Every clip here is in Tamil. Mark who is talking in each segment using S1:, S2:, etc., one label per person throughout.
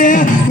S1: Yeah.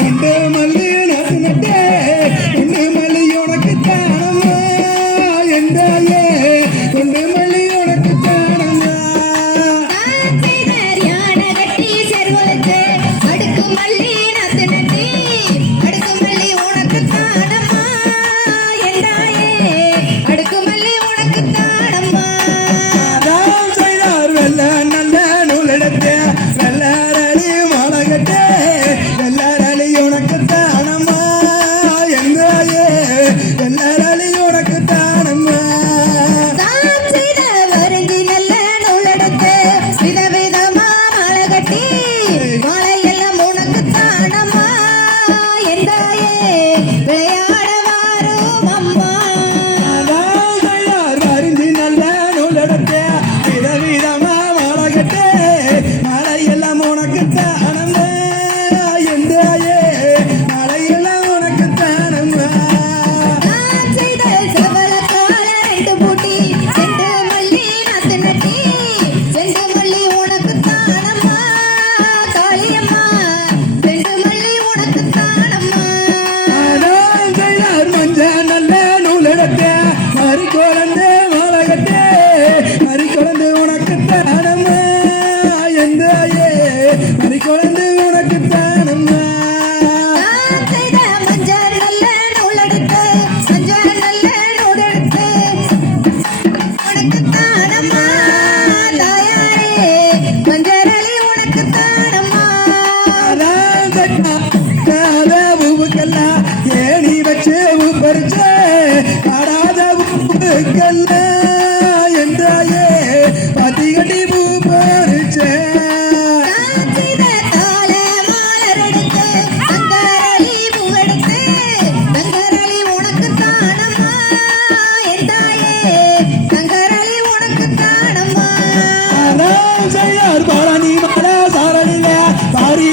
S1: செய்யார் பரணி மல சரணில பாரி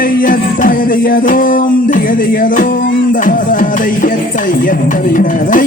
S1: தைய தகதையதோம் திகதையதோம் தாதாதைய தைய தவிரதை